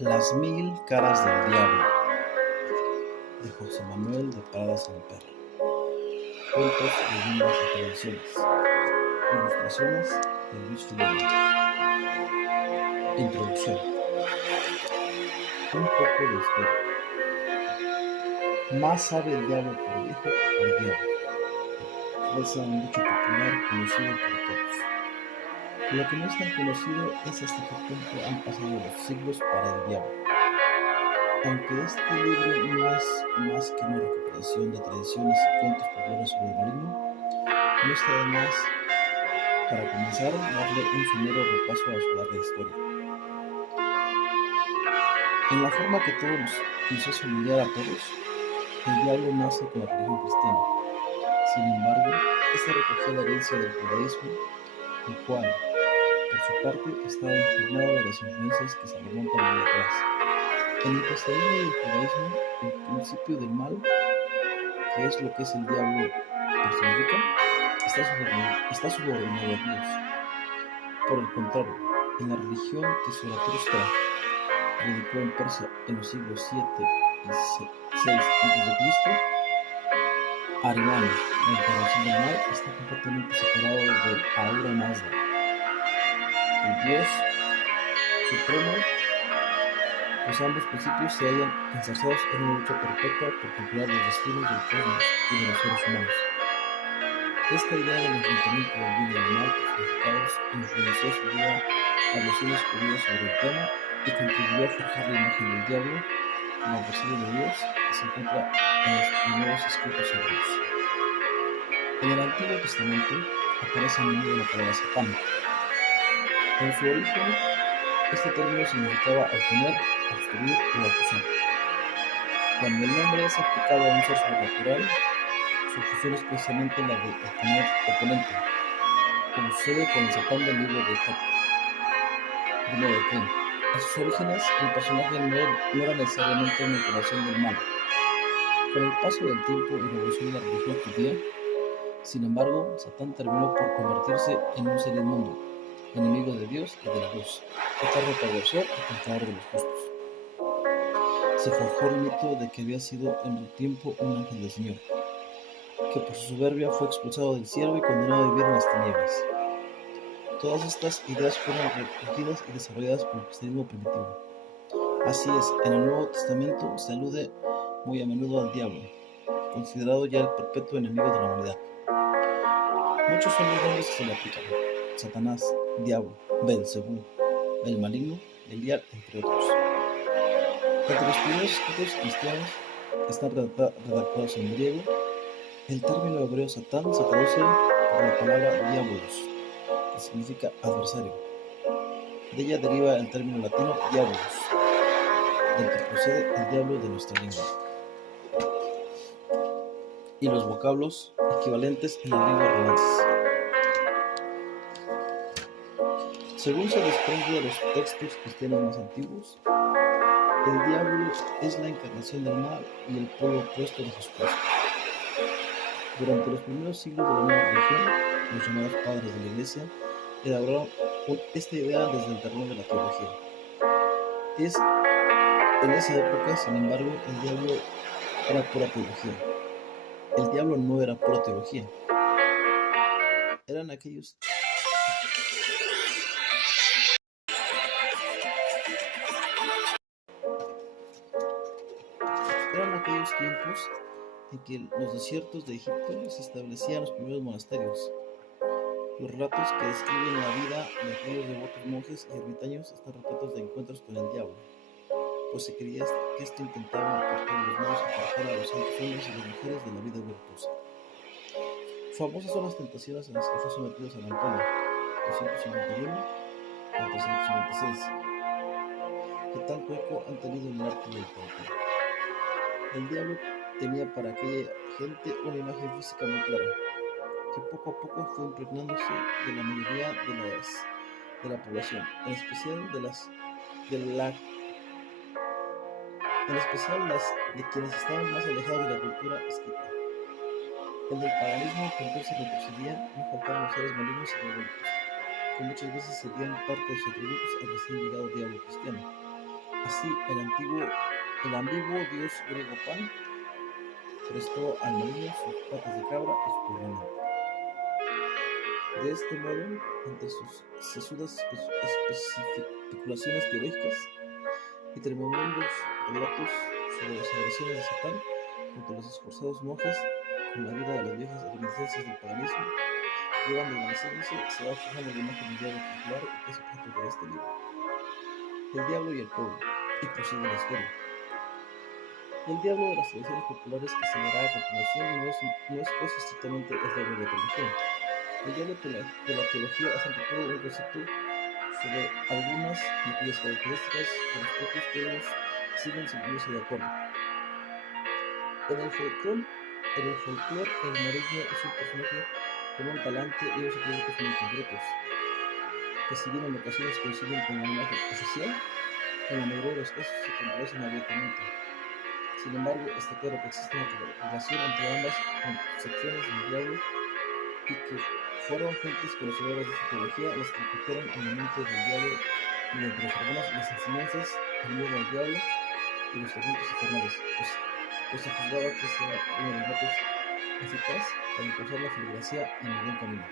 Las mil caras del diablo, de José Manuel de Prada Samper. Cuentos, leyendas y tradiciones. Ilustraciones de Luis Figueroa. Introducción. Un poco de historia. Más sabe el diablo por viejo que por diablo, reza un dicho popular conocido por todos. Lo que no es tan conocido es hasta qué punto han pasado los siglos para el diablo. Aunque este libro no es más que una recopilación de tradiciones y cuentos populares sobre el maligno, no está de más, para comenzar, darle un somero repaso a su larga historia. En la forma que nos es familiar a todos, el diablo nace con la religión cristiana. Sin embargo, esta recogía la herencia del judaísmo, el cual, por su parte, estaba impregnado de las influencias que se remontan muy atrás. En el cristianismo y el judaísmo, el principio del mal, que es lo que es el diablo personifica, está subordinado a Dios. Por el contrario, en la religión que Zaratustra predicó en Persia en los siglos 7 y 6 a.C., Ariman, la encarnación del mal, está completamente separado del Ahura Mazda, el Dios supremo, pues ambos principios se hallan enzarzados en una lucha perpetua por controlar los destinos del cosmos y de los seres humanos. Esta idea del enfrentamiento del bien y del mal personificados influenció sin duda las nociones judías sobre el tema y contribuyó a forjar la imagen del diablo como adversario de Dios que se encuentra en los primeros escritos hebreos. En el Antiguo Testamento aparece a menudo la palabra Satán. En su origen, este término significaba oponer, obstruir o acusar. Cuando el nombre es aplicado a un ser sobrenatural, su función es precisamente la de oponer oponente, como sucede con el Satán del libro de Job. Primero de Cain. En sus orígenes, el personaje no era necesariamente una encarnación del mal. Con el paso del tiempo y la evolución de la religión judía, sin embargo, Satán terminó por convertirse en un ser inmundo, enemigo de Dios y de la luz, eterno perversor y contador de los justos. Se forjó el mito de que había sido en su tiempo un ángel del Señor, que por su soberbia fue expulsado del cielo y condenado a vivir en las tinieblas. Todas estas ideas fueron recogidas y desarrolladas por el cristianismo primitivo. Así es, en el Nuevo Testamento se alude muy a menudo al diablo, considerado ya el perpetuo enemigo de la humanidad. Muchos son los nombres que se le aplican: Satanás, Diablo, Belcebú, el maligno, Belial, entre otros. Entre los primeros escritos cristianos que están redactados en griego, el término hebreo Satán se traduce por la palabra diabolos, que significa adversario. De ella deriva el término latino diabolus, del que procede el diablo de nuestra lengua, y los vocablos equivalentes en las lenguas romances. Según se desprende de los textos cristianos más antiguos, el diablo es la encarnación del mal y el polo opuesto de Jesucristo. Durante los primeros siglos de la nueva religión, los llamados padres de la Iglesia elaboraron esta idea desde el terreno de la teología. En esa época, sin embargo, el diablo era pura teología. El diablo no era pura teología. Eran aquellos tiempos en que en los desiertos de Egipto se establecían los primeros monasterios. Los relatos que describen la vida de aquellos devotos monjes y ermitaños están repletos de encuentros con el diablo, pues se creía que éste intentaba por todos los medios apartar a los santos hombres y las mujeres de la vida virtuosa. Famosas son las tentaciones en las que fue sometido San Antonio, 251 al 356, que tanto eco han tenido en el arte del tanto. El diablo tenía para aquella gente una imagen física muy clara, que poco a poco fue impregnándose de la mayoría de la población, en especial las de quienes estaban más alejados de la cultura escrita. En el paganismo que entonces retrocedía, no faltaban los seres malignos y diabólicos, que muchas veces cedían parte de sus atributos al recién llegado diablo cristiano. Así, el ambiguo dios griego Pan prestó al marino sus patas de cabra y su corona. De este modo, entre sus sesudas especulaciones teológicas y tremendos relatos sobre las agresiones de Satán contra los esforzados monjes, con la ayuda de las viejas reminiscencias del paganismo que iban desvaneciéndose, se va forjando la imagen del diablo popular y que es objeto de este libro. El diablo y el pueblo, y prosigue la historia. El diablo de las tradiciones populares que se verá a continuación no es pues estrictamente el diablo de la teología. El diablo de la teología es ante todo un concepto sobre algunas de cuyas características de los propios teólogos siguen sin ponerse de acuerdo. En el folclore, el maligno es un personaje con un talante y unos atributos muy concretos, que si bien en ocasiones coinciden con la imagen oficial, en la mayoría de los casos se contradicen abiertamente. Sin embargo, está claro que existe una relación entre ambas concepciones del diablo y que fueron gentes conocedoras de su teología las que inculcaron en la mente del diablo mediante las enseñanzas, el miedo al diablo y los tormentos infernales, pues se juzgaba que ese era uno de los métodos eficaz para impulsar la feligresía en el buen camino.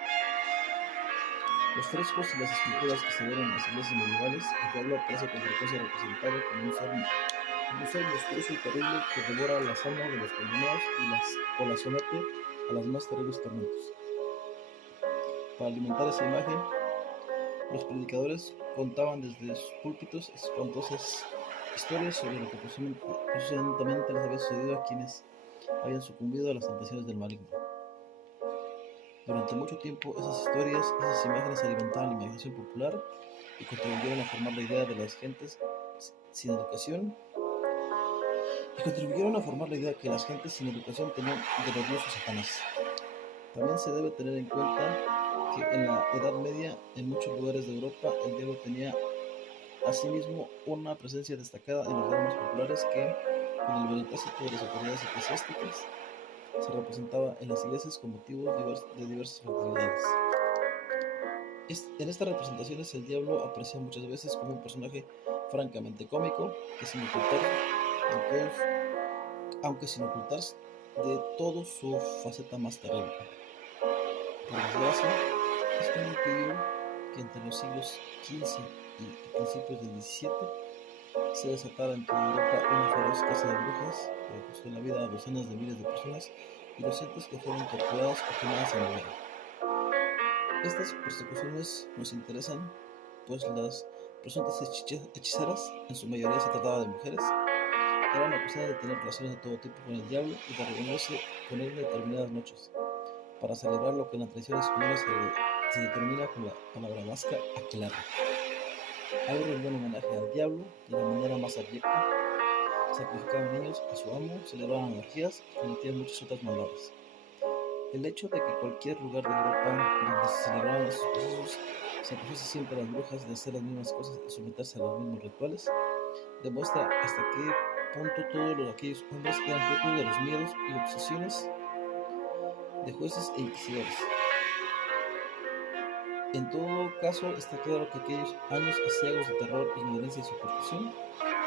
Los frescos y las esculturas que se ven en las iglesias medievales, el diablo aparece con frecuencia representado como un ser monstruoso y terrible que devora las almas de los condenados o las somete a las más terribles tormentos. Para alimentar esa imagen, los predicadores contaban desde sus púlpitos espantosas historias sobre lo que presuntamente les había sucedido a quienes habían sucumbido a las tentaciones del maligno. Durante mucho tiempo esas historias, esas imágenes alimentaban la imaginación popular y contribuyeron a formar la idea de las gentes sin educación tenían del odioso Satanás. También se debe tener en cuenta que en la Edad Media, en muchos lugares de Europa, el diablo tenía asimismo una presencia destacada en los dramas populares que, con el beneplácito de las autoridades eclesiásticas, se representaba en las iglesias con motivos de diversas festividades. En estas representaciones el diablo aparecía muchas veces como un personaje francamente cómico, que sin ocultar de todo su faceta más terrible. Por desgracia, esto no impidió que entre los siglos XV y principios del XVII se desatara en toda Europa una feroz caza de brujas que costó la vida a docenas de miles de personas y docentes que fueron torturadas o quemadas en hoguera. Estas persecuciones nos interesan, pues las presuntas hechiceras, en su mayoría se trataba de mujeres, eran acusadas de tener relaciones de todo tipo con el diablo y de reunirse con él en determinadas noches, para celebrar lo que en la tradición española se determina con la palabra vasca aquelarre. Ahí rendían homenaje al diablo de la manera más abyecta, sacrificaban niños a su amo, celebraban orgías y cometían muchas otras maldades. El hecho de que cualquier lugar de Europa donde se celebraban estos procesos se acusase siempre a las brujas de hacer las mismas cosas y someterse a los mismos rituales, demuestra hasta qué punto todos aquellos hombres eran fruto de los miedos y obsesiones de jueces e inquisidores. En todo caso, está claro que aquellos años aciagos de terror, ignorancia y superstición,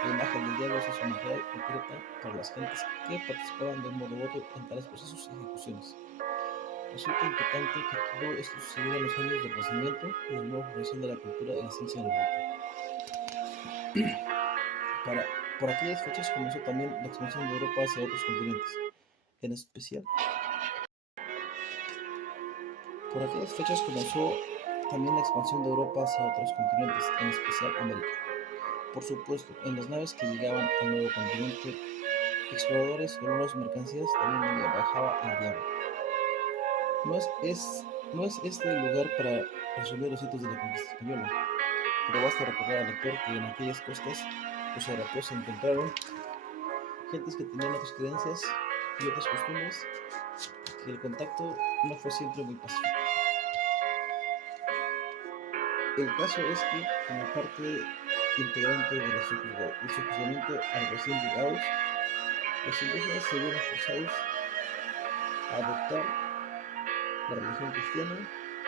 la imagen del diablo se hizo una real concreta para las gentes que participaban de un modo u otro en tales procesos y ejecuciones. Resulta inquietante que todo esto sucediera en los años del Renacimiento y de la nueva floración de la cultura y la ciencia en Europa. Por aquellas fechas comenzó también la expansión de Europa hacia otros continentes, en especial. Por aquellas fechas comenzó también la expansión de Europa hacia otros continentes, en especial América. Por supuesto, en las naves que llegaban al nuevo continente, exploradores con nuevas mercancías, también viajaba el diablo. No es este el lugar para resumir los hitos de la conquista española, pero basta recordar al lector que en aquellas costas los europeos se encontraron gentes que tenían otras creencias y otras costumbres, que el contacto no fue siempre muy pacífico. El caso es que, como parte integrante del sujuzgamiento a los recién llegados, los indígenas se vieron forzados a adoptar la religión cristiana,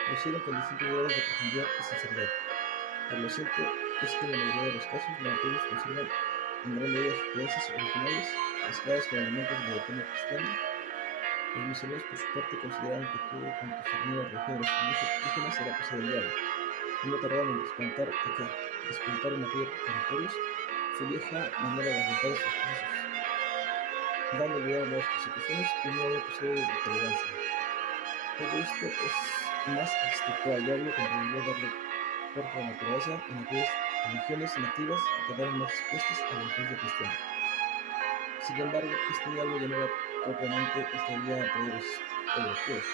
lo hicieron con distintos grados de profundidad y sinceridad. Por lo cierto, es que en la mayoría de los casos los nativos conservan en gran medida sus creencias originales, mezcladas con elementos de la doctrina cristiana. Los misioneros, por su parte, consideraban que todo cuanto cernía a la religión de los indígenas era cosa del diablo, y no tardaron en descontar en aquellos territorios su vieja manera de afrontar estos procesos, dando lugar a nuevas persecuciones y un nuevo episodio de intolerancia. Todo esto es más que al diablo contribuyó a darle cuerpo a la naturaleza en aquellas religiones nativas que quedaron más expuestas a la influencia cristiana. Sin embargo, este diablo ya no era propiamente el que había traído los europeos.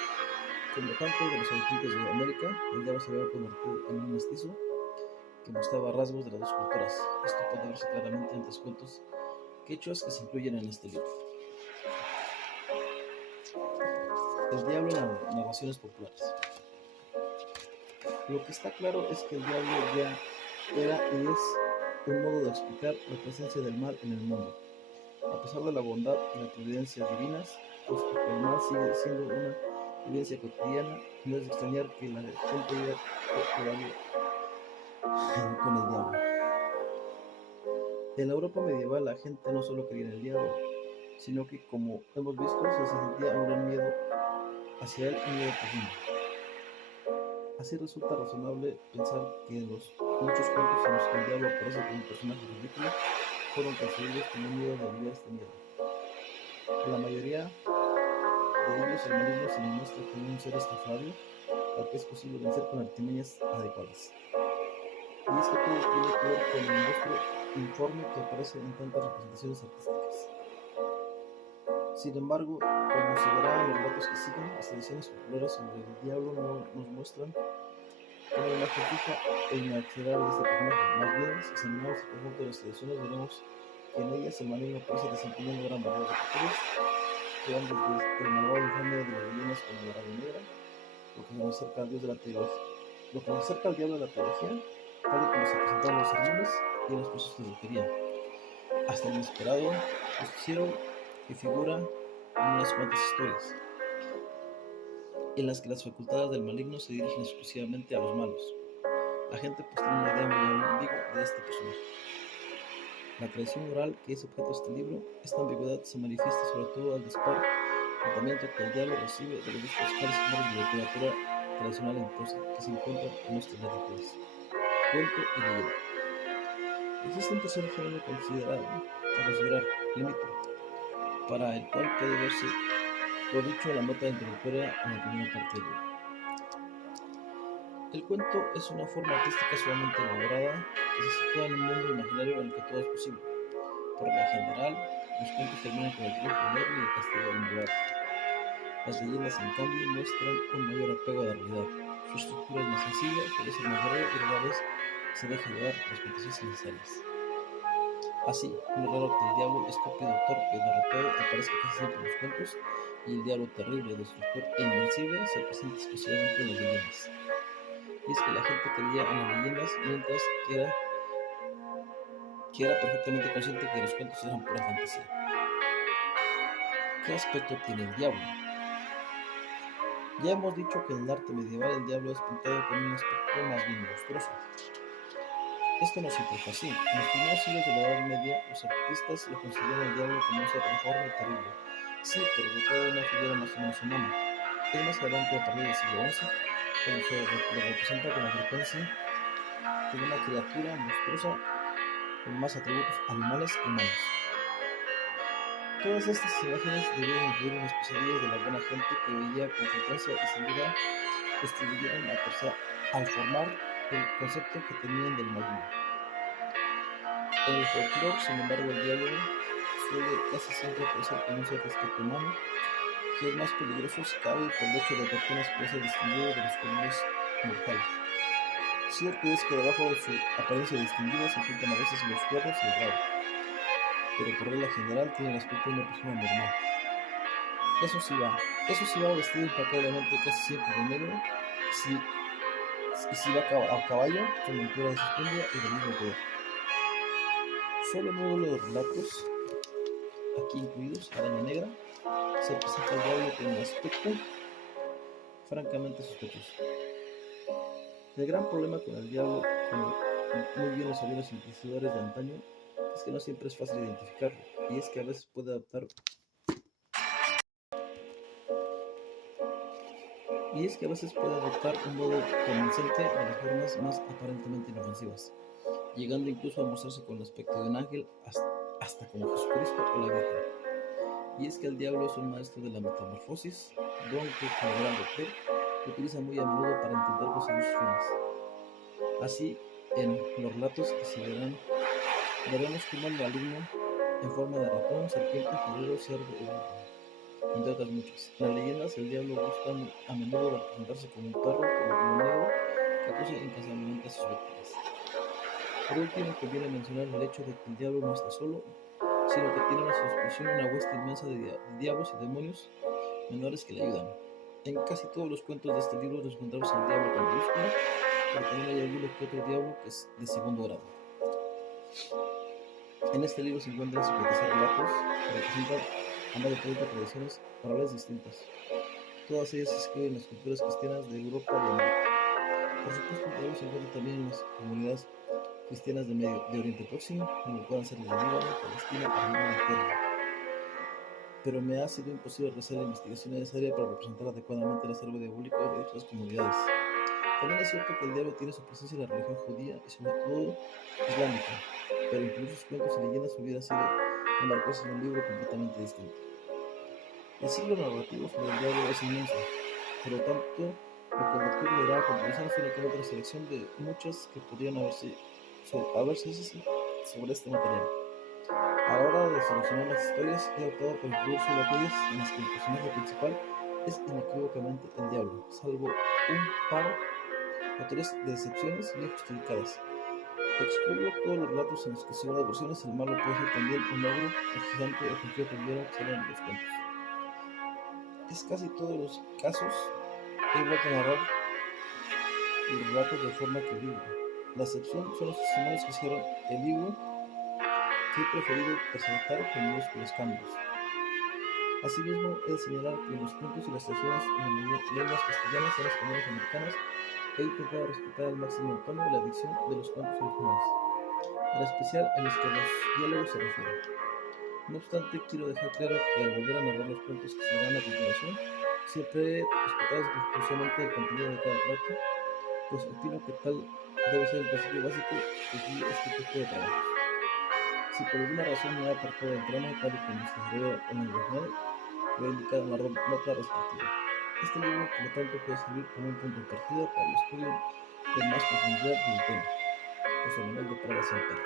Como tantos de los habitantes de América, el diablo se había convertido en un mestizo que mostraba rasgos de las dos culturas. Esto puede verse claramente en tres cuentos quechuas que se incluyen en este libro. El diablo en las narraciones populares. Lo que está claro es que el diablo ya era y es un modo de explicar la presencia del mal en el mundo. A pesar de la bondad y la providencia divinas, puesto que el mal sigue siendo una vivencia cotidiana, no es de extrañar que la gente viva todavía con el diablo. En la Europa medieval la gente no solo creía en el diablo, sino que, como hemos visto, se sentía un gran miedo hacia él, un miedo profundo. Así resulta razonable pensar que los muchos cuentos en los que el diablo aparece como un personaje ridículo fueron concebidos con un miedo de aliviar este miedo. En la mayoría de ellos el maligno se nos muestra como un ser estafable al que es posible vencer con artimañas adecuadas. Y es que todo tiene que ver con el monstruo informe que aparece en tantas representaciones artísticas. Sin embargo, como se verá en los relatos que siguen, las tradiciones populares sobre el diablo no nos muestran una imagen fija e inalterable de este personaje. Más bien, si examinamos el conjunto de las tradiciones, veremos que en ellas el maligno aparece desempeñando gran variedad de papeles que van desde el malvado infame de las leyendas como la Raza Negra, lo que nos acerca al dios de la teología, lo que nos acerca al diablo de la teología, tal y como se presentaron en los sermones y en los procesos de brujería, hasta el inesperado justiciero que figura en unas cuantas historias, en las que las facultades del maligno se dirigen exclusivamente a los malos. La gente pues tiene una idea muy ambigua de este personaje. La tradición oral que es objeto de este libro, esta ambigüedad se manifiesta sobre todo al dispar tratamiento que el diablo recibe de los dos principales géneros de la literatura tradicional en prosa que se encuentran en nuestras latitudes: cuento y leyenda. Existe un tercer género a considerar, el mito, para el cual puede verse lo dicho en la nota introductoria en la primera parte del libro. El cuento es una forma artística sumamente elaborada que se sitúa en un mundo imaginario en el que todo es posible. Por lo general, los cuentos terminan con el triunfo del héroe y el castigo del malvado. Las leyendas, en cambio, muestran un mayor apego a la realidad. Su estructura es más sencilla, suele ser más breve y rara vez se deja llevar por las fantasías innecesarias. Así, no es raro que el diablo estúpido, torpe y derrotado aparezca casi siempre en los cuentos, y el diablo terrible, destructor e invencible se presenta exclusivamente en las leyendas. Y es que la gente creía en las leyendas, mientras que era perfectamente consciente que los cuentos eran pura fantasía. ¿Qué aspecto tiene el diablo? Ya hemos dicho que en el arte medieval el diablo es pintado con un aspecto más bien monstruoso. Esto no siempre fue así. En los primeros siglos de la Edad Media, los artistas lo consideran al diablo como un ser deforme y terrible. Sí, pero dotado de una figura más o menos humana. Es más adelante, a partir del siglo XI, cuando se lo representa con la frecuencia como una criatura monstruosa con más atributos animales que humanos. Todas estas imágenes debieron influir en las pesadillas de la buena gente que veía con frecuencia y sin duda contribuyeron al formar el concepto que tenían del maligno. En el folclore, sin embargo, el diablo suele casi siempre aparecer como un ser de aspecto humano, que es más peligroso si cabe por el hecho de que apenas puede ser distinguido de los comunes mortales. Cierto es que debajo de su apariencia distinguida se ocultan a veces los cuernos y el rabo, pero por regla general tiene el aspecto de una persona normal. Eso sí va vestido impecablemente casi siempre de negro, y si va a caballo, su montura es espléndida y del mismo poder. Solo en uno de los relatos, aquí incluidos, Araña Negra, se presenta al diablo con un aspecto francamente sospechoso. El gran problema con el diablo, muy bien los sabios inquisidores de antaño es que no siempre es fácil identificarlo, y es que a veces puede adoptar un modo convincente de las formas más aparentemente inofensivas, llegando incluso a mostrarse con el aspecto de un ángel hasta como Jesucristo o la Virgen. Y es que el diablo es un maestro de la metamorfosis, don que, como gran doctor, utiliza muy a menudo para intentar conseguir sus fines. Así, en los relatos que seguirán, veremos cómo el maligno, en forma de ratón, serpiente, jilguero, cerdo o burro, entre otras muchas. En las leyendas, el diablo gusta a menudo de representarse como un perro o como un negro que acusa incansablemente a sus víctimas. Por último, conviene mencionar el hecho de que el diablo no está solo, sino que tiene a su disposición una hueste inmensa de diablos y demonios menores que le ayudan. En casi todos los cuentos de este libro nos encontramos al diablo con mayúscula, pero también hay alguno que otro diablo que es de segundo grado. En este libro se encuentran 56 relatos que representan ambas diferentes tradiciones orales distintas. Todas ellas se escriben en las culturas cristianas de Europa y América. Por supuesto, el diablo se encuentra también en las comunidades cristianas de Oriente Próximo, como puedan ser las de Líbano, Palestina, Armenia y Persia. Pero me ha sido imposible realizar la investigación necesaria para representar adecuadamente el acervo diabólico de dichas comunidades. También es cierto que el diablo tiene su presencia en la religión judía y sobre todo islámica, pero incluso sus cuentos y leyendas hubiera sido enmarcarse en un libro completamente distinto. El siglo narrativo sobre el diablo es inmenso, por lo tanto, lo que el doctor leerá a continuación es únicamente otra selección de muchas que podrían haberse sobre este material. A la hora de seleccionar las historias, he optado por incluir solo aquellas en las que el personaje principal es inequívocamente el diablo, salvo un par o tres de excepciones bien justificadas. Excluyo todos los relatos en los que, según las versiones, el malo puede ser también un ogro, un gigante o cualquier otro villano que salen en los cuentos. En casi todos los casos he vuelto a narrar los relatos de forma creíble. La excepción son los testimonios que cierran el libro, que he preferido presentar con minúsculos cambios. Asimismo, he de señalar que en los cuentos y las tradiciones en lenguas castellanas y españolas americanas he intentado respetar al máximo el tono y la dicción de los cuentos originales, en especial en los que los diálogos se refieren. No obstante, quiero dejar claro que al volver a narrar los cuentos que se darán a continuación, siempre he respetado exclusivamente el contenido de cada relato, pues opino que tal debe ser el principio básico que guíe este tipo de trabajos. Si por alguna razón me he apartado del trama tal y como se desarrolla en el original, voy a indicar una nota respectiva. Este libro, por lo tanto, puede servir como un punto de partida para el estudio en más profundidad del tema. José Manuel de Prada Semper.